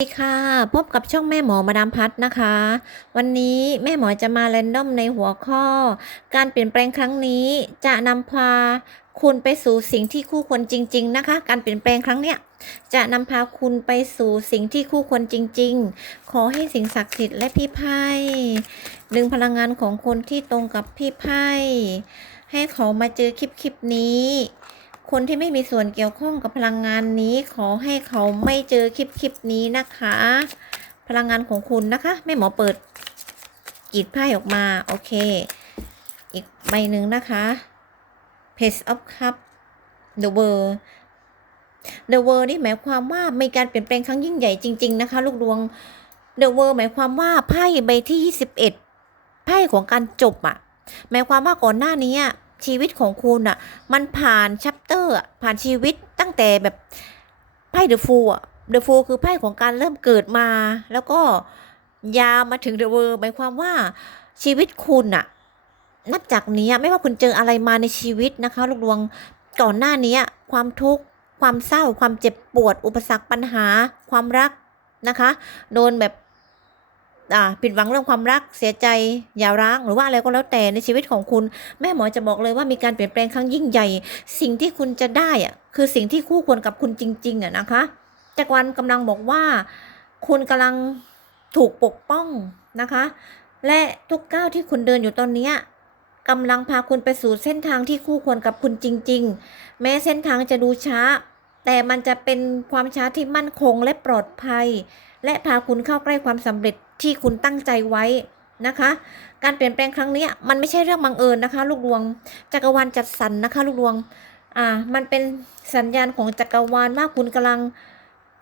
สวัสดีค่ะ พบกับช่องแม่หมอมาดามพัฒน์นะคะ วันนี้แม่หมอจะมาแรนดอมในหัวข้อ การเปลี่ยนแปลงครั้งนี้จะนำพาคุณไปสู่สิ่งที่คู่ควรจริง ๆ นะคะ การเปลี่ยนแปลงครั้งเนี้ยจะนำพาคุณไปสู่สิ่งที่คู่ควรจริง ๆ ขอให้สิ่งศักดิ์สิทธิ์และพี่ไพ่ดึงพลังงานของคนที่ตรงกับพี่ไพ่ให้เขามาเจอคลิปคลิปนี้ คนที่ไม่มีส่วนเกี่ยวข้องกับพลังงานนี้ ขอให้เขาไม่เจอคลิปคลิปนี้นะคะ พลังงานของคุณนะคะแม่หมอเปิดกีดไพ่ออกมา โอเค อีกใบหนึ่งนะคะ Page of Cup The World The World นี่หมายความว่ามีการเปลี่ยนแปลงครั้งยิ่งใหญ่จริง ๆ นะคะ ลูกดวง The World หมายความว่าไพ่ใบที่ 21ไพ่ของการจบอะหมายความว่าก่อนหน้านี้ ชีวิตของคุณอะมันผ่านชัปเตอร์อะผ่านชีวิตตั้งแต่แบบไพ่เดอะฟูอะเดอะฟูคือไพ่ของการเริ่มเกิดมา แล้วก็ยาวมาถึงเดอะเวอร์หมายความว่าชีวิตคุณอะนับจากนี้ไม่ว่าคุณเจออะไรมาในชีวิตนะคะลูกดวงก่อนหน้านี้ความทุกข์ความเศร้าความเจ็บปวด อุปสรรคปัญหา ความรักนะคะ โดนแบบ ผิดหวังเรื่องความรักเสียใจอย่าร้างหรือว่าอะไรก็แล้วแต่ในชีวิตของคุณ แม่หมอจะบอกเลยว่ามีการเปลี่ยนแปลงครั้งยิ่งใหญ่ สิ่งที่คุณจะได้อะคือสิ่งที่คู่ควรกับคุณจริงๆอะนะคะจักรวาลกำลังบอกว่า คุณกำลังถูกปกป้องนะคะ และทุกก้าวที่คุณเดินอยู่ตอนเนี้ยกำลังพาคุณไปสู่เส้นทางที่คู่ควรกับคุณจริง ๆ แม้เส้นทางจะดูช้า แต่มันจะเป็นความช้าที่มั่นคงและปลอดภัย และพาคุณเข้าใกล้ความสำเร็จที่คุณตั้งใจไว้นะคะ การเปลี่ยนแปลงครั้งนี้มันไม่ใช่เรื่องบังเอิญนะคะ ลูกดวงจักรวาลจัดสรรนะคะ ลูกดวงอ่ามันเป็นสัญญาณของจักรวาลว่าคุณกำลัง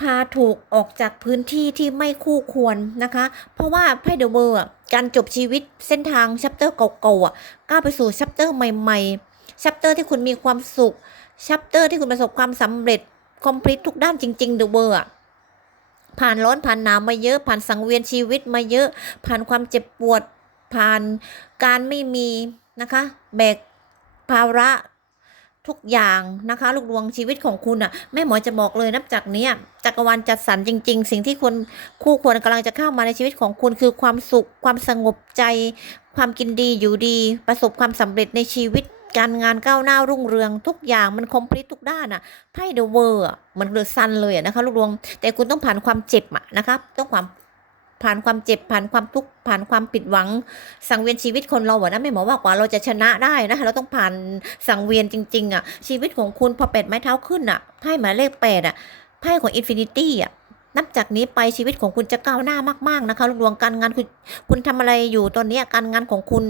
พาถูกออกจากพื้นที่ที่ไม่คู่ควรนะคะ เพราะว่าไพ่เดอะเวอร์การจบชีวิตเส้นทางชัปเตอร์เก่าๆก้าวไปสู่ชัปเตอร์ใหม่ ๆ ชัปเตอร์ที่คุณมีความสุข ชัปเตอร์ที่คุณประสบความสำเร็จ คอมพลีททุกด้านจริงๆเดอะเวอร์ผ่านร้อนผ่านหนาวมาเยอะผ่านสังเวียนชีวิตมาเยอะ ผ่านความเจ็บปวด ผ่านการไม่มีนะคะแบกภาระทุกอย่างนะคะ ลูกดวงชีวิตของคุณอะแม่หมอจะบอกเลยนับจากเนี้ยจักรวาลจัดสรรจริง ๆ สิ่งที่คุณคู่ควรกำลังจะเข้ามาในชีวิตของคุณคือความสุข ความสงบใจ ความกินดีอยู่ดี ประสบความสำเร็จในชีวิต การงานก้าวหน้ารุ่งเรืองทุกอย่างมันคอมพลีททุกด้านอะไพ่เดอะเวอร์เหมือนเรือซันเลยอะนะคะลูกดวง แต่คุณต้องผ่านความเจ็บอะนะคะต้องความผ่านความเจ็บผ่านความทุกข์ผ่านความผิดหวัง สังเวียนชีวิตคนเราอะนะไม่หมอว่ากว่าเราจะชนะได้นะคะเราต้องผ่านสังเวียนจริง ๆอะชีวิตของคุณพอเป็ดไม้เท้าขึ้นอะไพ่หมายเลขแปดอะไพ่ของอินฟินิตี้อะนับจากนี้ไปชีวิตของคุณจะก้าวหน้า มาก ๆ นะคะลูกดวงการงานคุณคุณทำอะไรอยู่ตอนนี้การงานของคุณ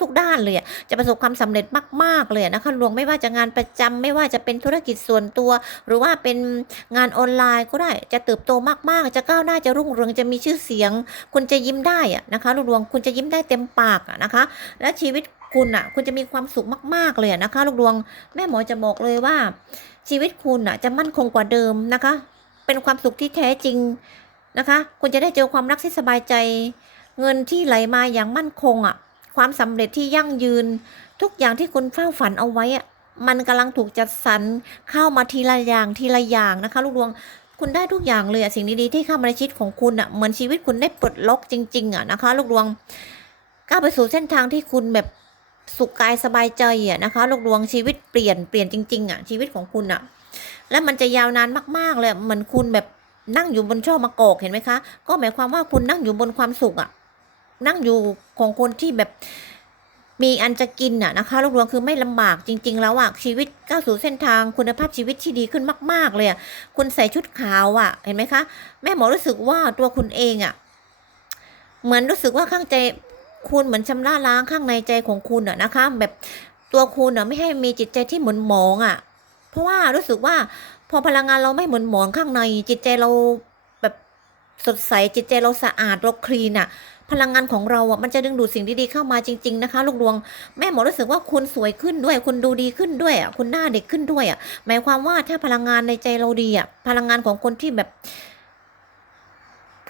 ทุกๆ ด้านเลยจะประสบความสำเร็จมากๆเลยนะคะลวงไม่ว่าจะงานประจำไม่ว่าจะเป็นธุรกิจส่วนตัว หรือว่าเป็นงานออนไลน์ก็ได้จะเติบโตมากๆ จะก้าวหน้าจะรุ่งเรืองจะมีชื่อเสียง คุณจะยิ้มได้นะคะลูกดวงคุณจะยิ้มได้เต็มปากนะคะ และชีวิตคุณอะ คุณจะมีความสุขมาก ๆ เลยนะคะ ลูกดวง แม่หมอจะบอกเลยว่า ชีวิตคุณอะ จะมั่นคงกว่าเดิมนะคะ เป็นความสุขที่แท้จริงนะคะ คุณจะได้เจอความรักที่สบายใจ เงินที่ไหลมาอย่างมั่นคงอะ ความสำเร็จที่ยั่งยืน ทุกอย่างที่คุณเฝ้าฝันเอาไว้อะมันกำลังถูกจัดสรรเข้ามาทีละอย่างทีละอย่างนะคะ ลูกดวงคุณได้ทุกอย่างเลยอะสิ่งดีๆที่เข้ามาในชีวิตของคุณอะเหมือนชีวิตคุณได้ปลดล็อกจริงๆอะนะคะ ลูกดวงก้าวไปสู่เส้นทางที่คุณแบบสุขกายสบายใจอะนะคะ ลูกดวงชีวิตเปลี่ยนเปลี่ยนจริงๆอะชีวิตของคุณอะและมันจะยาวนานมากๆเลยเหมือนคุณแบบนั่งอยู่บนช่อมะกอกเห็นไหมคะ ก็หมายความว่าคุณนั่งอยู่บนความสุขอะ นั่งอยู่ของคนที่แบบมีอันจะกินอะนะคะลูกดวงคือไม่ลำบากจริง ๆ แล้วอะชีวิตก้าวสู่เส้นทางคุณภาพชีวิตที่ดีขึ้นมาก ๆ เลยอะคุณใส่ชุดขาวอะ เห็นไหมคะ แม่หมอรู้สึกว่าตัวคุณเองอะ เหมือนรู้สึกว่าข้างใจคุณเหมือนชำระล้างข้างในใจของคุณอะนะคะ แบบตัวคุณอะไม่ให้มีจิตใจที่หมุนหมองอะ เพราะว่ารู้สึกว่าพอพลังงานเราไม่หมุนหมองข้างใน จิตใจเราแบบสดใสจิตใจเราสะอาดเราคลีนอะ พลังงานของเราอะมันจะดึงดูดสิ่งดีๆเข้ามาจริง ๆนะคะ ลูกดวงแม่หมอรู้สึกว่าคุณสวยขึ้นด้วย คุณดูดีขึ้นด้วยอะคุณหน้าเด็กขึ้นด้วยอะหมายความว่าถ้าพลังงานในใจเราดีอะพลังงานของคนที่แบบ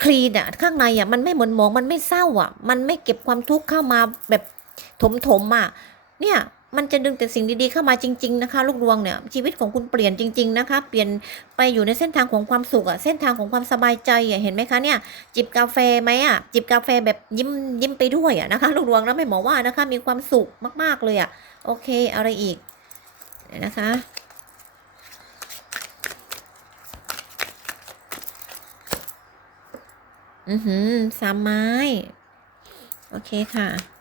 คลีนอะข้างในอะมันไม่หม่นหมองมันไม่เศร้าอะ มันไม่เก็บความทุกข์เข้ามาแบบถมๆอะเนี่ย มันจะดึงแต่สิ่งดีๆเข้ามาจริง ๆ นะคะ ลูกดวงเนี่ยชีวิตของคุณเปลี่ยนจริง ๆ นะคะ เปลี่ยนไปอยู่ในเส้นทางของความสุขอะเส้นทางของความสบายใจอะเห็นไหมคะเนี่ย จิบกาแฟไหมอะจิบกาแฟแบบยิ้มยิ้มไปด้วยอะนะคะ ลูกดวงแล้วไม่หมอว่านะคะ มีความสุขมาก ๆเลยอะโอเคอะไรอีกนะคะอือหือสามไม้ โอเคค่ะ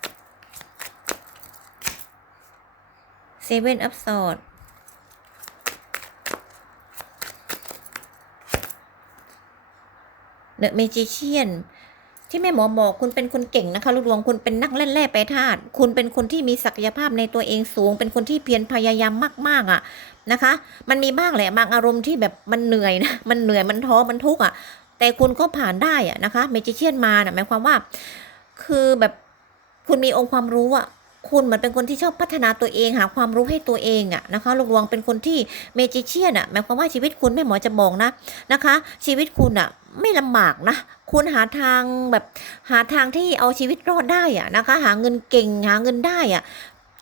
Seven of Swords เดอะเมจิเชียนที่แม่หมอบอกคุณเป็นคนเก่งนะคะลูกดวงคุณเป็นนักเล่นแร่ไปธาตุคุณเป็นคนที่มีศักยภาพในตัวเองสูง เป็นคนที่เพียรพยายามมาก ๆ อะนะคะ มันมีบ้างแหละบางอารมณ์ที่แบบมันเหนื่อยนะมันเหนื่อยมันท้อมันทุกข์อะ แต่คุณก็ผ่านได้อะนะคะเมจิเชียนมาน่ะหมายความว่า คือแบบคุณมีองค์ความรู้อะ คุณเหมือนเป็นคนที่ชอบพัฒนาตัวเองหาความรู้ให้ตัวเองอะนะคะลูกดวงเป็นคนที่เมจิเชียนอะหมายความว่าชีวิตคุณแม่หมอจะบอกนะนะคะ ชีวิตคุณอะไม่ลำบากนะคุณหาทางแบบหาทางที่เอาชีวิตรอดได้อะนะคะ หาเงินเก่งหาเงินได้อะ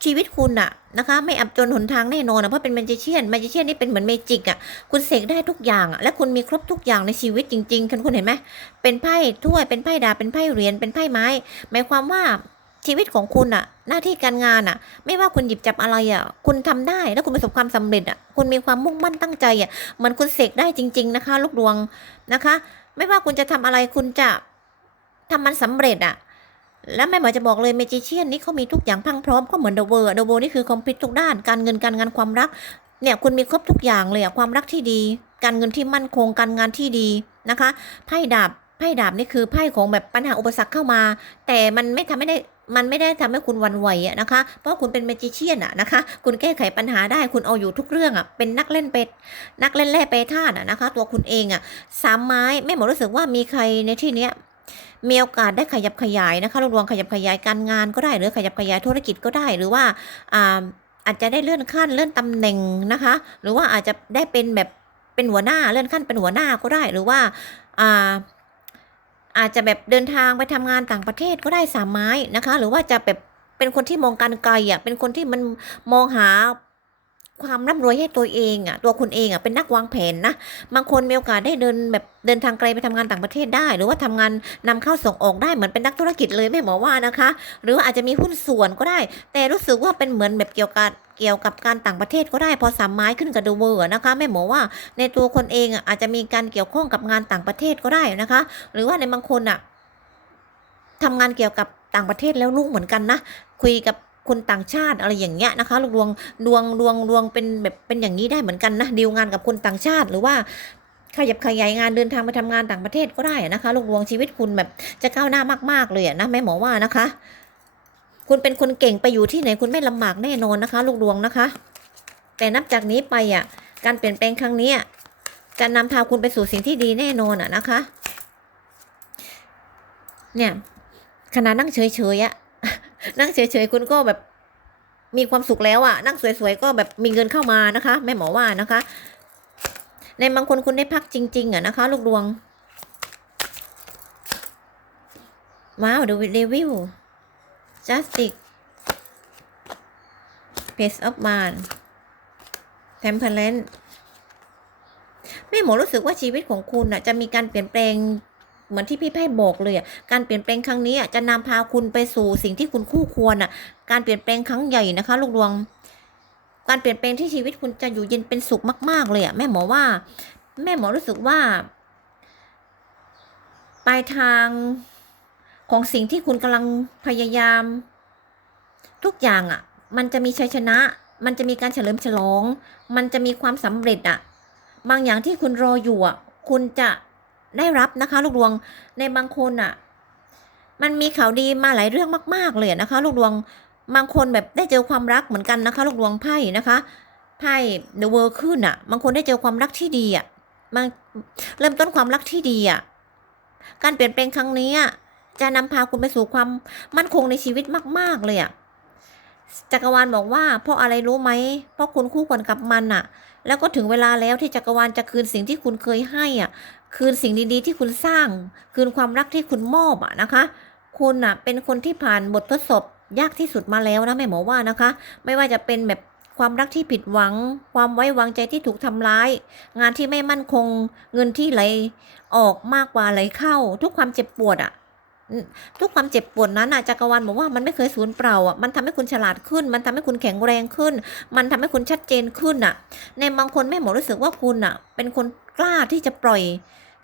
ชีวิตคุณอะนะคะไม่อับจนหนทางแน่นอนอะเพราะเป็นเมจิเชียนเมจิเชียนนี่เป็นเหมือนเมจิกอะคุณเสกได้ทุกอย่างอะและคุณมีครบทุกอย่างในชีวิตจริงๆคุณคุณเห็นไหมเป็นไพ่ถ้วยเป็นไพ่ดาบเป็นไพ่เหรียญเป็นไพ่ไม้ หมายความว่า ชีวิตของคุณอะหน้าที่การงานอะไม่ว่าคุณหยิบจับอะไรอะคุณทำได้แล้วคุณประสบความสำเร็จอะคุณมีความมุ่งมั่นตั้งใจอะเหมือนคุณเสกได้จริง ๆนะคะ ลูกดวงนะคะ ไม่ว่าคุณจะทำอะไรคุณจะทำมันสำเร็จอะแล้วแม่หมอจะบอกเลยเมจิเชียนนี่เขามีทุกอย่างพังพร้อมก็เหมือนเดอะเวอร์เดอะเวอร์นี่คือคอมพิวทุกด้านการเงินการงานความรัก เนี่ยคุณมีครบทุกอย่างเลยอะความรักที่ดี การเงินที่มั่นคงการงานที่ดีนะคะไพ่ดาบไพ่ดาบนี่คือไพ่ของแบบปัญหาอุปสรรคเข้ามา แต่มันไม่ทำให้ได้ มันไม่ได้ทำให้คุณวันไหวอะนะคะ เพราะคุณเป็นเมจิเชียนอะนะคะ คุณแก้ไขปัญหาได้ คุณเอาอยู่ทุกเรื่องอะเป็นนักเล่นเป็ด นักเล่นแร่เปธาตุอะนะคะ ตัวคุณเองอะสามไม้แม่หมอรู้สึกว่ามีใครในที่เนี้ยมีโอกาสได้ขยับขยายนะคะรวมขยับขยายการงานก็ได้หรือขยับขยายธุรกิจก็ได้หรือว่าอ่าอาจจะได้เลื่อนขั้นเลื่อนตำแหน่งนะคะ หรือว่าอาจจะได้เป็นแบบเป็นหัวหน้าเลื่อนขั้นเป็นหัวหน้าก็ได้หรือว่าอ่า อาจจะแบบเดินทางไปทำงานต่างประเทศก็ได้สามไม้นะคะ หรือว่าจะแบบเป็นคนที่มองการไกลอะเป็นคนที่มันมองหาความร่ำรวยให้ตัวเองอะตัวคุณเองอะเป็นนักวางแผนนะบางคนมีโอกาสได้เดินแบบเดินทางไกลไปทำงานต่างประเทศได้ หรือว่าทำงานนำเข้าส่งออกได้เหมือนเป็นนักธุรกิจเลยไม่หมอว่านะคะ หรือว่าอาจจะมีหุ้นส่วนก็ได้ แต่รู้สึกว่าเป็นเหมือนแบบเกี่ยวกับ เกี่ยวกับการต่างประเทศก็ได้พอสามไม้ขึ้นกับดูเวอร์นะคะแม่หมอว่าในตัวคนเองอาจจะมีการเกี่ยวข้องกับงานต่างประเทศก็ได้นะคะ หรือว่าในบางคนอะทำงานเกี่ยวกับต่างประเทศแล้วรุ่งเหมือนกันนะคุยกับคนต่างชาติอะไรอย่างเงี้ยนะคะลูกดวงดวงดวงดวงเป็นแบบเป็นอย่างนี้ได้เหมือนกันนะดีลงานกับคนต่างชาติหรือว่าขยับขยายงานเดินทางไปทำงานต่างประเทศก็ได้นะคะ ลูกดวงชีวิตคุณแบบจะก้าวหน้ามากๆเลยนะแม่หมอว่านะคะ คุณเป็นคนเก่งไปอยู่ที่ไหนคุณไม่ลำบากแน่นอนนะคะ ลูกดวงนะคะ แต่นับจากนี้ไปอะ การเปลี่ยนแปลงครั้งนี้จะนำพาคุณไปสู่สิ่งที่ดีแน่นอนอะนะคะ เนี่ยขณะนั่งเฉยๆอะนั่งเฉยๆคุณก็แบบมีความสุขแล้วอะ นั่งสวยๆก็แบบมีเงินเข้ามานะคะแม่หมอว่านะคะ ในบางคนคุณได้พักจริง ๆอะนะคะ ลูกดวงว้าวเดวิวิว justice page of man temperance แม่หมอรู้สึกว่าชีวิตของคุณน่ะจะมีการเปลี่ยนแปลงเหมือนที่พี่ไพ่บอกเลยอะ การเปลี่ยนแปลงครั้งนี้อะจะนำพาคุณไปสู่สิ่งที่คุณคู่ควรอะ การเปลี่ยนแปลงครั้งใหญ่นะคะ ลูกดวง การเปลี่ยนแปลงที่ชีวิตคุณจะอยู่เย็นเป็นสุขมาก ๆ เลยอะแม่หมอว่า แม่หมอรู้สึกว่าปลายทาง ของสิ่งที่คุณกำลังพยายาม ทุกอย่างอะ มันจะมีชัยชนะ มันจะมีการเฉลิมฉลอง มันจะมีความสำเร็จอะ บางอย่างที่คุณรออยู่อะ คุณจะได้รับนะคะลูกดวงในบางคนอะ มันมีข่าวดีมาหลายเรื่องมาก ๆ เลยนะคะ ลูกดวงบางคนแบบได้เจอความรักเหมือนกันนะคะ ลูกดวงไพ่นะคะไพ่ The World ขึ้นอะ บางคนได้เจอความรักที่ดีอะมาเริ่มต้นความรักที่ดีอะ การเปลี่ยนแปลงครั้งนี้อะ จะนำพาคุณไปสู่ความมั่นคงในชีวิตมาก ๆ เลยอะจักรวาลบอกว่า เพราะอะไรรู้ไหมเพราะคุณคู่ควรกับมันอะแล้วก็ถึงเวลาแล้วที่จักรวาลจะคืนสิ่งที่คุณเคยให้อะคืนสิ่งดีๆ ที่คุณสร้าง คืนความรักที่คุณมอบอะนะคะ คุณอะเป็นคนที่ผ่านบททดสอบยากที่สุดมาแล้วนะแม่หมอว่านะคะ ไม่ว่าจะเป็นแบบความรักที่ผิดหวัง ความไว้วางใจที่ถูกทำร้าย งานที่ไม่มั่นคง เงินที่ไหลออกมากกว่าไหลเข้า ทุกความเจ็บปวดอะอืม ทุกความเจ็บปวดนั้นอะจักรวาลบอกว่ามันไม่เคยสูญเปล่าอะมันทำให้คุณฉลาดขึ้น มันทำให้คุณแข็งแรงขึ้น มันทำให้คุณชัดเจนขึ้นอะ ในบางคนแม่หมอรู้สึกว่าคุณอะ เป็นคนกล้าที่จะปล่อย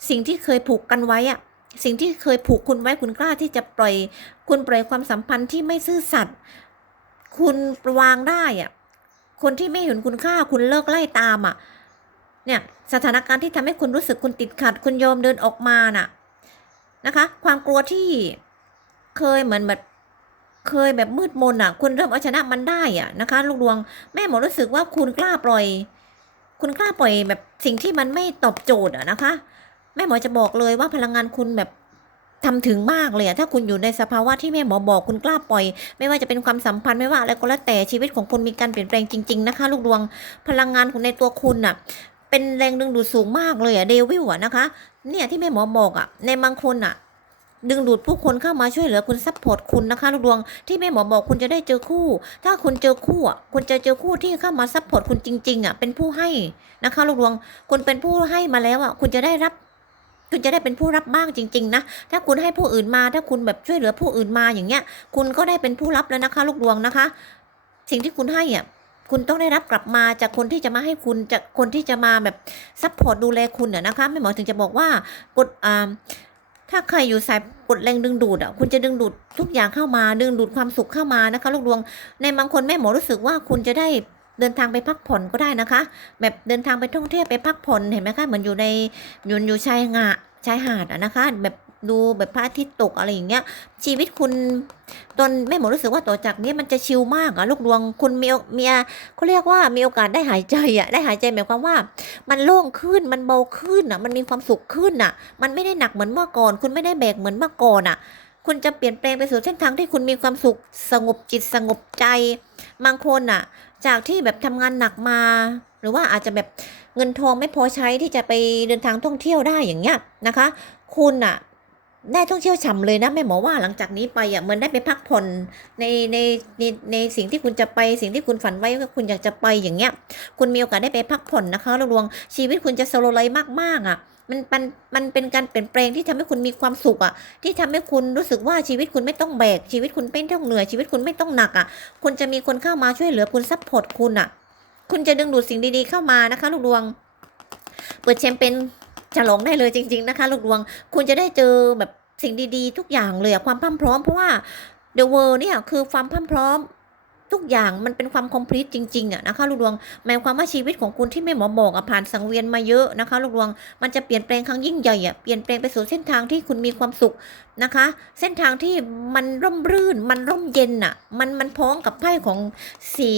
สิ่งที่เคยผูกกันไว้อะสิ่งที่เคยผูกคุณไว้คุณกล้าที่จะปล่อย คุณปล่อยความสัมพันธ์ที่ไม่ซื่อสัตย์คุณวางได้อะคนที่ไม่เห็นคุณค่าคุณเลิกไล่ตามอะเนี่ยสถานการณ์ที่ทำให้คุณรู้สึกคุณติดขัด คุณยอมเดินออกมาน่ะ นะคะ ความกลัวที่เคยเหมือนแบบเคยแบบมืดมนอะ คุณเริ่มเอาชนะมันได้อะนะคะ ลูกดวงแม่หมอรู้สึกว่าคุณกล้าปล่อย คุณกล้าปล่อยแบบสิ่งที่มันไม่ตอบโจทย์อะนะคะ แม่หมอจะบอกเลยว่าพลังงานคุณแบบทำถึงมากเลยอะถ้าคุณอยู่ในสภาวะที่แม่หมอบอกคุณกล้าปล่อย ไม่ว่าจะเป็นความสัมพันธ์ไม่ว่าอะไรก็แล้วแต่ชีวิตของคุณมีการเปลี่ยนแปลงจริง ๆ นะคะ ลูกดวงพลังงานของในตัวคุณน่ะ เป็นแรงดึงดูดสูงมากเลยอะเดวิลอะนะคะ เนี่ยที่แม่หมอบอกอะในบางคนอะดึงดูดผู้คนเข้ามาช่วยเหลือคุณซัพพอร์ตคุณนะคะลูกดวงที่แม่หมอบอกคุณจะได้เจอคู่ ถ้าคุณเจอคู่อะคุณจะเจอคู่ที่เข้ามาซัพพอร์ตคุณจริงๆอะเป็นผู้ให้นะคะลูกดวงคุณเป็นผู้ให้มาแล้วอะคุณจะได้รับ คุณจะได้เป็นผู้รับบ้างจริง ๆ นะ ถ้าคุณให้ผู้อื่นมา ถ้าคุณแบบช่วยเหลือผู้อื่นมาอย่างเงี้ย คุณก็ได้เป็นผู้รับแล้วนะคะ ลูกดวงนะคะ สิ่งที่คุณให้อะ คุณต้องได้รับกลับมาจากคนที่จะมาให้คุณจากคนที่จะมาแบบซัพพอร์ตดูแลคุณอะนะคะไม่หมอถึงจะบอกว่ากดอ่าถ้าใครอยู่สายกดแรงดึงดูดอะคุณจะดึงดูดทุกอย่างเข้ามาดึงดูดความสุขเข้ามานะคะลูกดวงในบางคนแม่หมอรู้สึกว่าคุณจะได้เดินทางไปพักผ่อนก็ได้นะคะ แบบเดินทางไปท่องเที่ยวไปพักผ่อนเห็นไหมคะเหมือนอยู่ในอยู่อยู่ชายหาดชายหาดอะนะคะ แบบ ดูแบบพระอาทิตย์ตกอะไรอย่างเงี้ย ชีวิตคุณตอนแม่หมอรู้สึกว่าต่อจากนี้มันจะชิลมากอะลูกดวงคุณมีมีเขาเรียกว่ามีโอกาสได้หายใจอะได้หายใจหมายความว่า มันโล่งขึ้นมันเบาขึ้นอะมันมีความสุขขึ้นอะมันไม่ได้หนักเหมือนเมื่อก่อน คุณไม่ได้แบกเหมือนเมื่อก่อนอะคุณจะเปลี่ยนแปลงไปสู่เส้นทางที่คุณมีความสุขสงบจิตสงบใจบางคนอะจากที่แบบทำงานหนักมา หรือว่าอาจจะแบบเงินทองไม่พอใช้ที่จะไปเดินทางท่องเที่ยวได้อย่างเงี้ยนะคะ คุณอะ ได้ท่องเที่ยวฉ่ำเลยนะแม่หมอว่าหลังจากนี้ไปอะเหมือนได้ไปพักผ่อนในในในในสิ่งที่คุณจะไปสิ่งที่คุณฝันไว้ว่าคุณอยากจะไปอย่างเงี้ย คุณมีโอกาสได้ไปพักผ่อนนะคะระวงชีวิตคุณจะสโลไลท์มากๆอะมันมันมันเป็นการเปลี่ยนแปลงที่ทำให้คุณมีความสุขอะ ที่ทำให้คุณรู้สึกว่าชีวิตคุณไม่ต้องแบก ชีวิตคุณไม่ต้องเหนื่อยชีวิตคุณไม่ต้องหนักอะคุณจะมีคนเข้ามาช่วยเหลือคุณซัพพอร์ตคุณอะ คุณจะดึงดูดสิ่งดีๆเข้ามานะคะลูกดวง เปิดแชมเปญ ฉลองได้เลยจริง ๆนะคะ ลูกดวงคุณจะได้เจอแบบสิ่งดีๆ ทุกอย่างเลยความพรั่มพร้อมเพราะว่า The World เนี่ยคือความพรั่มพร้อมทุกอย่างมันเป็นความ complete จริงๆอะนะคะลูกดวงหมายความว่าชีวิตของคุณที่แม่หมอบอกอะผ่านสังเวียนมาเยอะนะคะลูกดวงมันจะเปลี่ยนแปลงครั้งยิ่งใหญ่อะเปลี่ยนแปลงไปสู่เส้นทางที่คุณมีความสุขนะคะ เส้นทางที่มันร่มรื่นมันร่มเย็นอะมันมันพ้องกับไพ่ของสี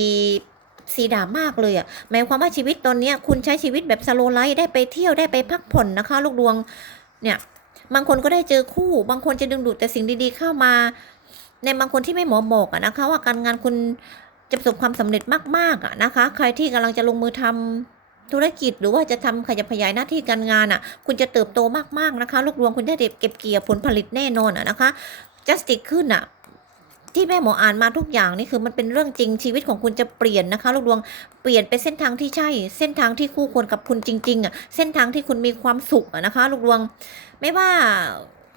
สีดามากเลยอะหมายความว่าชีวิตตอนนี้คุณใช้ชีวิตแบบสโลไลท์ได้ไปเที่ยวได้ไปพักผ่อนนะคะ ลูกดวงเนี่ยบางคนก็ได้เจอคู่ บางคนจะดึงดูดแต่สิ่งดีๆเข้ามา ในบางคนที่ไม่หมอบอกอะนะคะ ว่าการงานคุณจะประสบความสำเร็จมากๆอะนะคะ ใครที่กำลังจะลงมือทำธุรกิจหรือว่าจะทำขยับขยายหน้าที่การงานอะคุณจะเติบโตมากๆนะคะ ลูกดวงคุณได้เก็บเกี่ยวผลผลิตแน่นอนอะนะคะจัสติกขึ้นอะ ที่แม่หมออ่านมาทุกอย่างนี่คือมันเป็นเรื่องจริงชีวิตของคุณจะเปลี่ยนนะคะ ลูกดวงเปลี่ยนไปเส้นทางที่ใช่ เส้นทางที่คู่ควรกับคุณจริงๆอะเส้นทางที่คุณมีความสุขนะคะ ลูกดวง ไม่ว่า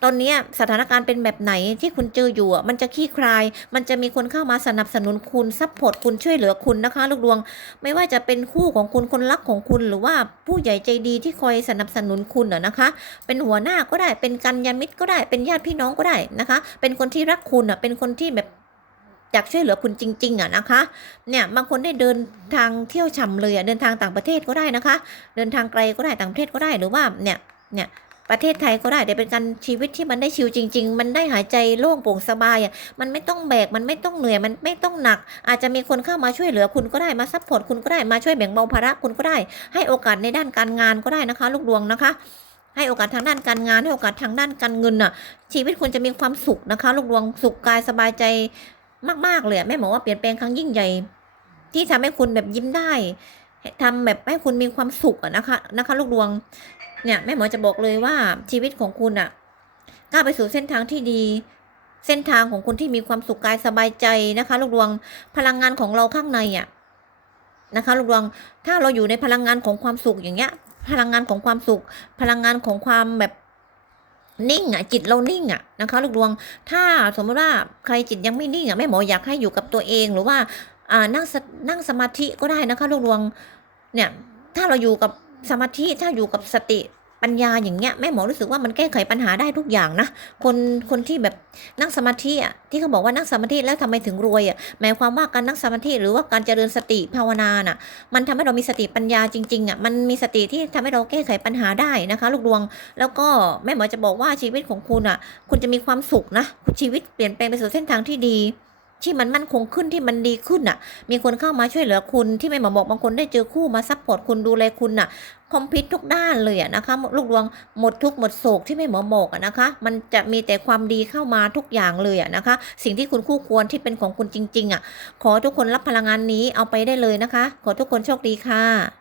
ตอนนี้สถานการณ์เป็นแบบไหนที่คุณเจออยู่มันจะขี้คลาย มันจะมีคนเข้ามาสนับสนุนคุณซัพพอร์ตคุณช่วยเหลือคุณนะคะ ลูกดวง ไม่ว่าจะเป็นคู่ของคุณคนรักของคุณ หรือว่าผู้ใหญ่ใจดีที่คอยสนับสนุนคุณอนะคะ เป็นหัวหน้าก็ได้เป็นกัญญามิตรก็ได้เป็นญาติพี่น้องก็ได้นะคะ เป็นคนที่รักคุณอะเป็นคนที่แบบอยากช่วยเหลือคุณจริง ๆอะนะคะ เนี่ยบางคนได้เดินทางเที่ยวฉ่ำเลยอะเดินทางต่างประเทศก็ได้นะคะ เดินทางไกลก็ได้ต่างประเทศก็ได้หรือว่าเนี่ยเนี่ย ประเทศไทยก็ได้แต่เป็นการชีวิตที่มันได้ชิลจริง ๆ มันได้หายใจโล่งโปร่งสบายอะมันไม่ต้องแบกมันไม่ต้องเหนื่อยมันไม่ต้องหนัก อาจจะมีคนเข้ามาช่วยเหลือคุณก็ได้มาซัพพอร์ตคุณก็ได้มาช่วยแบ่งเบาภาระคุณก็ได้ ให้โอกาสในด้านการงานก็ได้นะคะ ลูกดวงนะคะให้โอกาสทางด้านการงานให้โอกาสทางด้านการเงินอะ ชีวิตคุณจะมีความสุขนะคะ ลูกดวงสุขกายสบายใจมากๆเลยอะแม่หมอว่าเปลี่ยนแปลงครั้งยิ่งใหญ่ ที่ทำให้คุณแบบยิ้มได้ทำแบบให้คุณมีความสุขอะนะคะนะคะ ลูกดวง เนี่ยแม่หมอจะบอกเลยว่าชีวิตของคุณอะก้าวไปสู่เส้นทางที่ดี เส้นทางของคุณที่มีความสุขกายสบายใจนะคะ ลูกดวงพลังงานของเราข้างในอะนะคะ ลูกดวงถ้าเราอยู่ในพลังงานของความสุขอย่างเงี้ย พลังงานของความสุข พลังงานของความแบบนิ่งอะจิตเรานิ่งอะนะคะ ลูกดวง ถ้าสมมติว่าใครจิตยังไม่นิ่งอะแม่หมออยากให้อยู่กับตัวเองหรือว่าอ่านั่งนั่งสมาธิก็ได้นะคะ ลูกดวง เนี่ย ถ้าเราอยู่กับสมาธิถ้าอยู่กับสติ ปัญญาอย่างเงี้ยแม่หมอรู้สึกว่ามันแก้ไขปัญหาได้ทุกอย่างนะคนคนที่แบบนั่งสมาธิอะที่เขาบอกว่านั่งสมาธิแล้วทำไมถึงรวยอะหมายความว่าการนั่งสมาธิหรือว่าการเจริญสติภาวนาน่ะ มันทำให้เรามีสติปัญญาจริงๆอะมันมีสติที่ทำให้เราแก้ไขปัญหาได้นะคะ ลูกดวง แล้วก็แม่หมอจะบอกว่าชีวิตของคุณอะ คุณจะมีความสุขนะชีวิตเปลี่ยนแปลงไปสู่เส้นทางที่ดี ที่มันมั่นคงขึ้นที่มันดีขึ้นอะ มีคนเข้ามาช่วยเหลือคุณที่แม่หมอบอกบางคนได้เจอคู่มาซัพพอร์ตคุณดูแลคุณน่ะ คอมพิวทุกด้านเลยอะนะคะลูกดวงหมดทุกหมดโศกที่แม่หมอบอกอะนะคะ มันจะมีแต่ความดีเข้ามาทุกอย่างเลยอะนะคะ สิ่งที่คุณคู่ควรที่เป็นของคุณจริง ๆอะขอทุกคนรับพลังงานนี้เอาไปได้เลยนะคะ ขอทุกคนโชคดีค่ะ